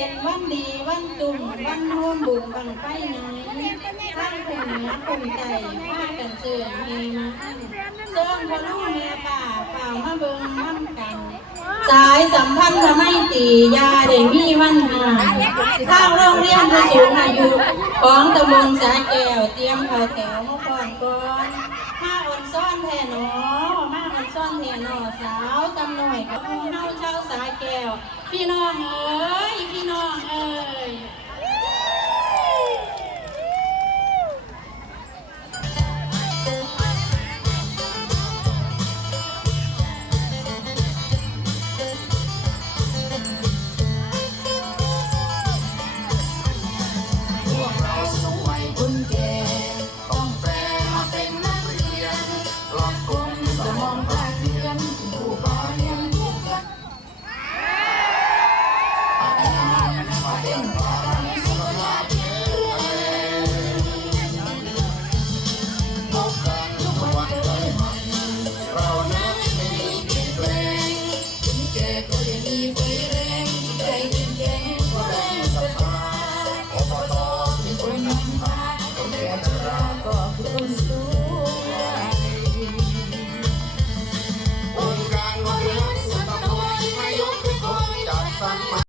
เป็นวันดีวันตุ่มวันร่วมบุญบังไฟน้อยข้างคนเหนือคนใจผ้ากันเสื่อเฮมาเสื่อมพอลูกเมียป่าเปล่ามาเบิ่งน้ำกันสายสัมพันธ์ทำให้ตียาได้มีวันหาข้างโรงเรียนผู้สูงอายุของตำบลสาแก้วเตรียมเข้าแถวมาก่อนมาอ่อนซ้อนแทนอมาอ่อนซ้อนแทนอสาวจำหน่อยกับผู้เฮาชาวสาแก้วพี่น้องเอ้ยพี่น้องเอ้ย